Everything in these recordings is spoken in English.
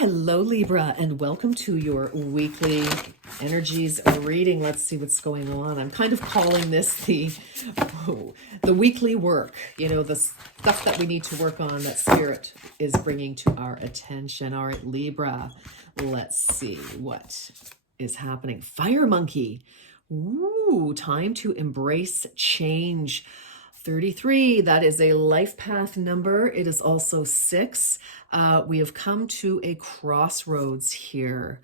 Hello, Libra, and welcome to your weekly energies reading. Let's see what's going on. I'm kind of calling this the weekly work, the stuff that we need to work on that Spirit is bringing to our attention. All right, Libra, let's see what is happening. Fire monkey. Ooh, time to embrace change. 33, that is a life path number. It is also 6. We have come to a crossroads here.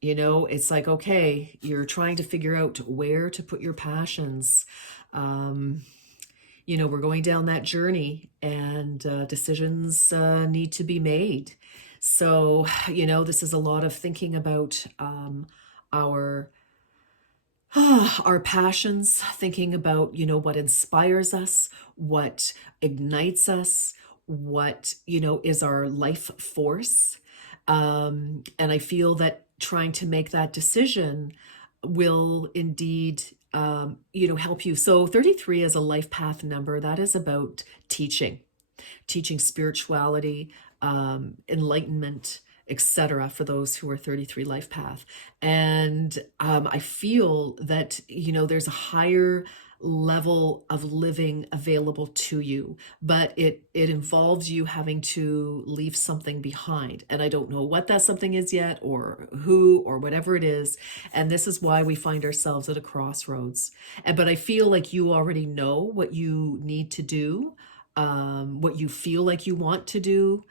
It's like, okay, you're trying to figure out where to put your passions. We're going down that journey and decisions need to be made. So, this is a lot of thinking about our passions, thinking about, what inspires us, what ignites us, what, is our life force. And I feel that trying to make that decision will indeed, help you. So 33 is a life path number. That is about teaching spirituality, enlightenment, etc. for those who are 33 life path. And I feel that, there's a higher level of living available to you, but it involves you having to leave something behind. And I don't know what that something is yet, or who, or whatever it is. And this is why we find ourselves at a crossroads. But I feel like you already know what you need to do, what you feel like you want to do,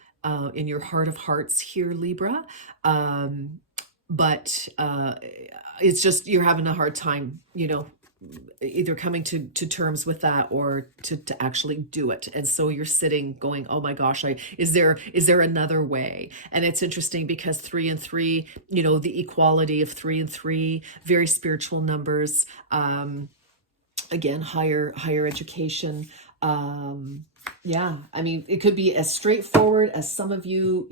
in your heart of hearts here, Libra. But it's just you're having a hard time, either coming to terms with that or to actually do it. And so you're sitting going, oh my gosh, is there another way? And it's interesting because 3 and 3, the equality of 3 and 3, very spiritual numbers. Again, higher education. Yeah, I mean, it could be as straightforward as some of you,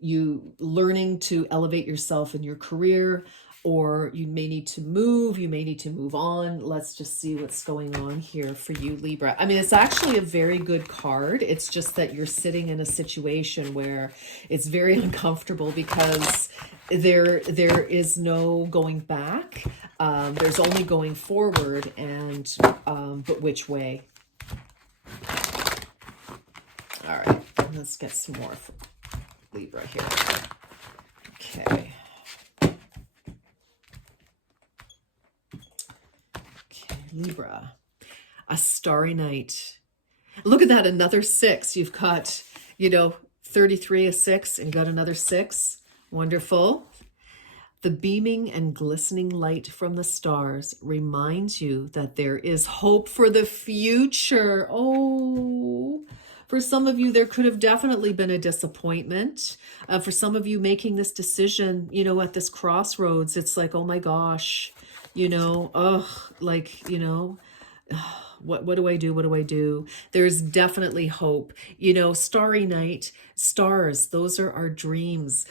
you learning to elevate yourself in your career, or you may need to move on. Let's just see what's going on here for you, Libra. I mean, it's actually a very good card. It's just that you're sitting in a situation where it's very uncomfortable because there is no going back. There's only going forward, and but which way? All right, let's get some more for Libra here. Okay. Okay, Libra. A starry night. Look at that, another 6. You've got, 33, a 6, and got another 6. Wonderful. The beaming and glistening light from the stars reminds you that there is hope for the future. Oh, for some of you, there could have definitely been a disappointment. For some of you making this decision, at this crossroads, it's like, oh my gosh, what do I do? What do I do? There's definitely hope. Starry night, stars, those are our dreams.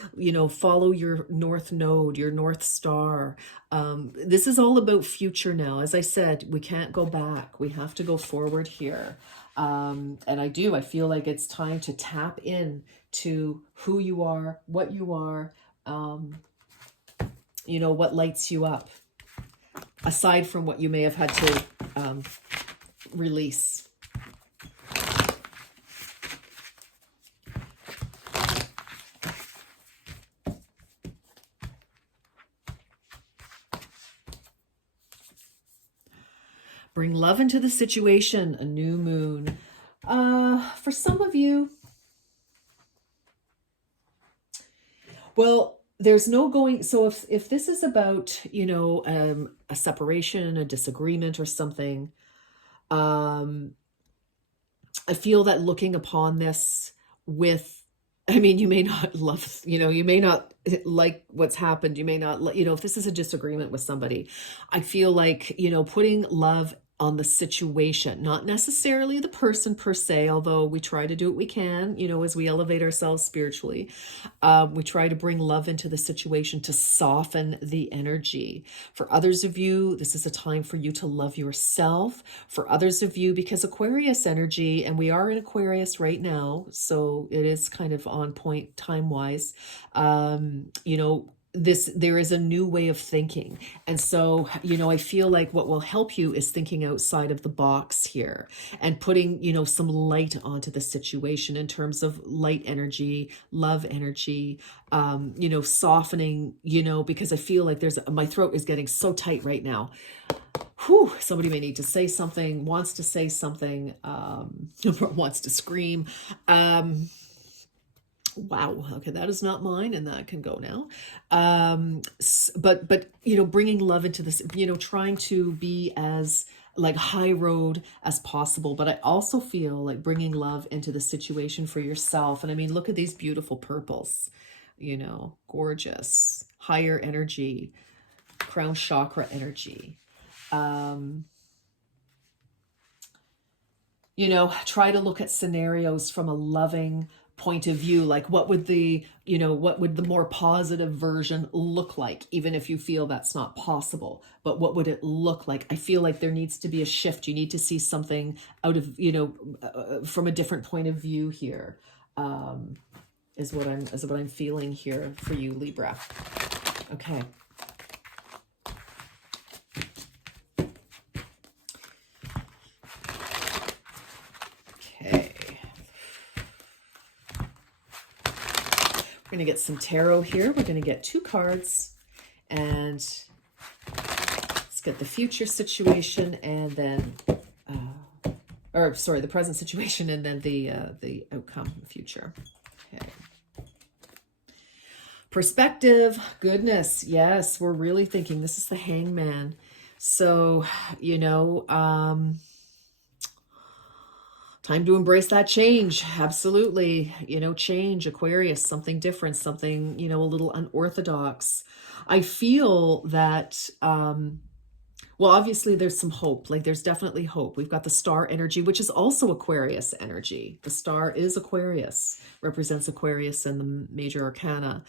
Follow your north node, your north star. This is all about future now. As I said, we can't go back. We have to go forward here. And I feel like it's time to tap in to who you are, what you are, what lights you up, aside from what you may have had to release. Bring love into the situation, a new moon. For some of you, well, there's no going. So if this is about, a separation, a disagreement or something, I feel that looking upon this you may not love, you may not like what's happened. You may not, if this is a disagreement with somebody, I feel like, putting love on the situation, not necessarily the person per se, although we try to do what we can, as we elevate ourselves spiritually. We try to bring love into the situation to soften the energy. For others of you, this is a time for you to love yourself. For others of you, because Aquarius energy, and we are in Aquarius right now, so it is kind of on point time-wise, there is a new way of thinking. And so, I feel like what will help you is thinking outside of the box here and putting, some light onto the situation in terms of light energy, love energy, softening, because I feel like my throat is getting so tight right now. Whew, somebody may need to say something, wants to say something, wants to scream. Wow. Okay, that is not mine, and that can go now. But bringing love into this, trying to be as like high road as possible. But I also feel like bringing love into the situation for yourself. And I mean, look at these beautiful purples. Gorgeous, higher energy, crown chakra energy. Try to look at scenarios from a loving point of view, like what would the more positive version look like, even if you feel that's not possible, but what would it look like? I feel like there needs to be a shift. You need to see something out of, from a different point of view here, is what I'm feeling here for you, Libra. Okay. We're going to get some tarot here. We're going to get 2 cards, and let's get the future situation, and then, the present situation, and then the outcome, the future. Okay. Perspective, goodness, yes, we're really thinking this is the Hangman. So, time to embrace that change. Absolutely. Change, Aquarius, something different, something, a little unorthodox. I feel that, obviously there's some hope. Like there's definitely hope. We've got the star energy, which is also Aquarius energy. The star is Aquarius, represents Aquarius in the major arcana.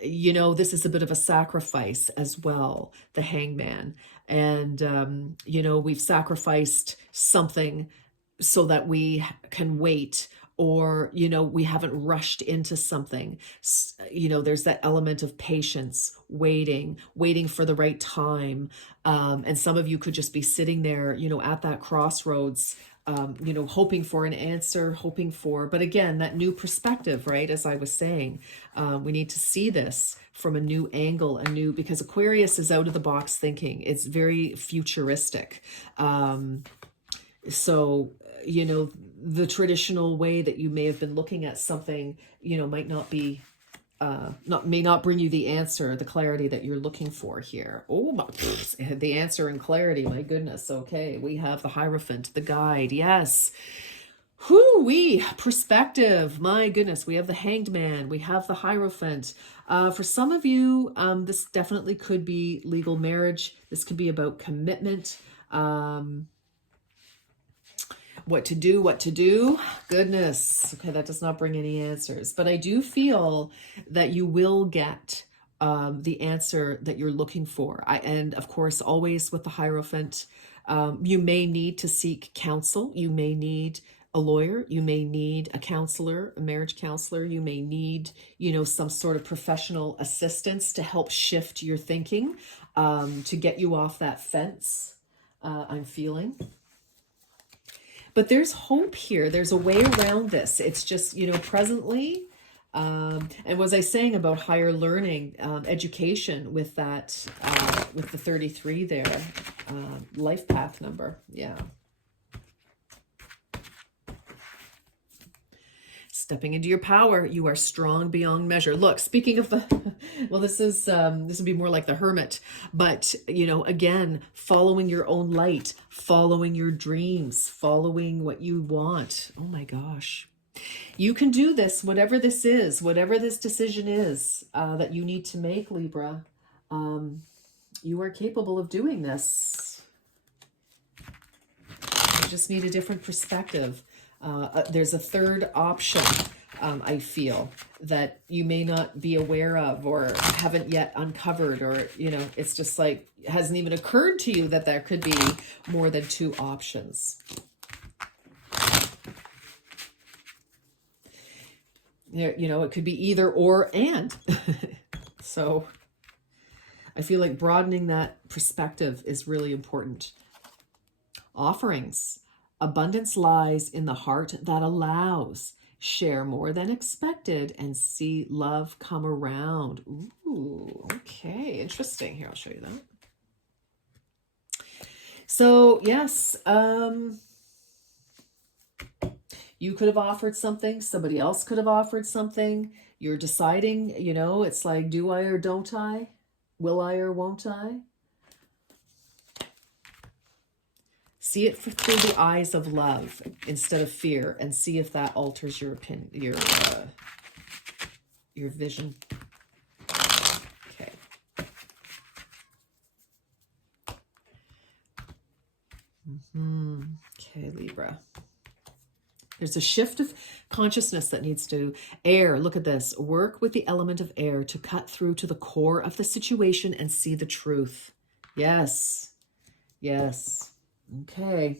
This is a bit of a sacrifice as well, the Hangman. And, we've sacrificed something so that we can wait, or, we haven't rushed into something. There's that element of patience, waiting for the right time. And some of you could just be sitting there, at that crossroads, hoping for an answer, but again, that new perspective, right? As I was saying, we need to see this from a new angle, because Aquarius is out of the box thinking. It's very futuristic. So, the traditional way that you may have been looking at something, might not be, may not bring you the answer, the clarity that you're looking for here. Oh, the answer and clarity, my goodness. Okay, we have the Hierophant, the guide. Yes. Whoo-wee, perspective. My goodness, we have the Hanged Man. We have the Hierophant. For some of you, this definitely could be legal marriage. This could be about commitment. What to do. Goodness. Okay, that does not bring any answers. But I do feel that you will get the answer that you're looking for. And of course, always with the Hierophant, you may need to seek counsel. You may need a lawyer. You may need a counselor, a marriage counselor. You may need, some sort of professional assistance to help shift your thinking, to get you off that fence, I'm feeling. But there's hope here. There's a way around this. It's just, presently, and was I saying about higher learning, education with that, with the 33 there, life path number. Yeah. Stepping into your power, you are strong beyond measure. Look, speaking of the, well, this would be more like the Hermit, but again, following your own light, following your dreams, following what you want. Oh my gosh, you can do this. Whatever this is, whatever this decision is that you need to make, Libra, you are capable of doing this. just need a different perspective. There's a third option, I feel, that you may not be aware of or haven't yet uncovered, or, you know, it's just like, it hasn't even occurred to you that there could be more than two options. You know, it could be either or and. So I feel like broadening that perspective is really important. Offerings. Abundance lies in the heart that allows. Share more than expected and see love come around. Ooh, okay, interesting. Here, I'll show you that. So, yes, you could have offered something. Somebody else could have offered something. You're deciding, you know, it's like, do I or don't I? Will I or won't I? See it through the eyes of love instead of fear, and see if that alters your opinion, your vision. Okay. Okay, Libra. There's a shift of consciousness that needs to air. Look at this. Work with the element of air to cut through to the core of the situation and see the truth. Yes. Yes. Okay.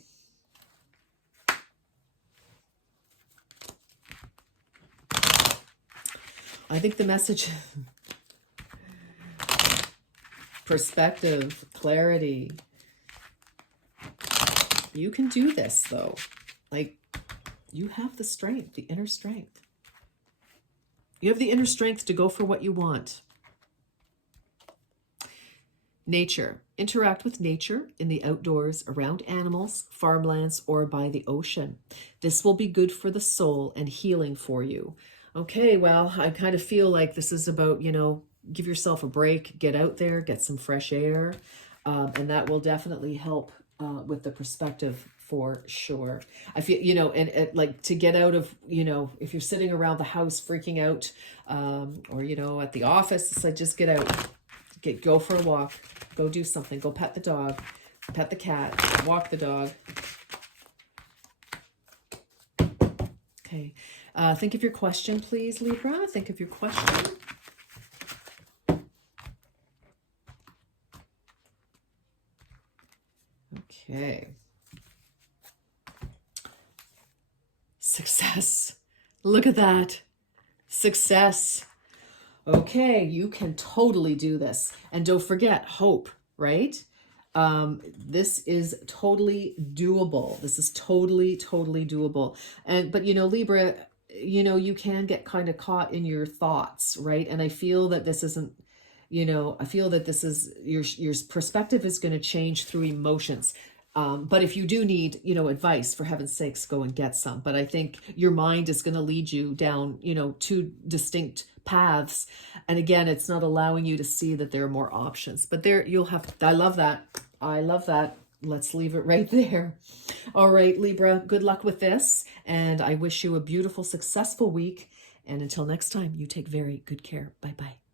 I think the message, perspective, clarity. You can do this, though. Like, you have the strength, the inner strength. You have the inner strength to go for what you want. Nature. Interact with nature in the outdoors, around animals, farmlands, or by the ocean. This will be good for the soul and healing for you. Okay, well, I kind of feel like this is about, you know, give yourself a break, get out there, get some fresh air, and that will definitely help with the perspective for sure. I feel, you know, and like to get out of, you know, if you're sitting around the house freaking out, or, you know, at the office, it's like, just get out. Go for a walk, go do something, go pet the dog, pet the cat, walk the dog. Okay, think of your question, please, Libra. Think of your question. Okay. Success. Look at that. Success. Okay, you can totally do this. And don't forget, hope, right? This is totally doable. This is totally doable. But, you know, Libra, you know, you can get kind of caught in your thoughts, right? And I feel that this isn't, you know, I feel that this is, your perspective is going to change through emotions. But if you do need, you know, advice, for heaven's sakes, go and get some. But I think your mind is going to lead you down, you know, two distinct paths. And again, it's not allowing you to see that there are more options. But there, you'll have, I love that. I love that. Let's leave it right there. All right, Libra, good luck with this. And I wish you a beautiful, successful week. And until next time, you take very good care. Bye-bye.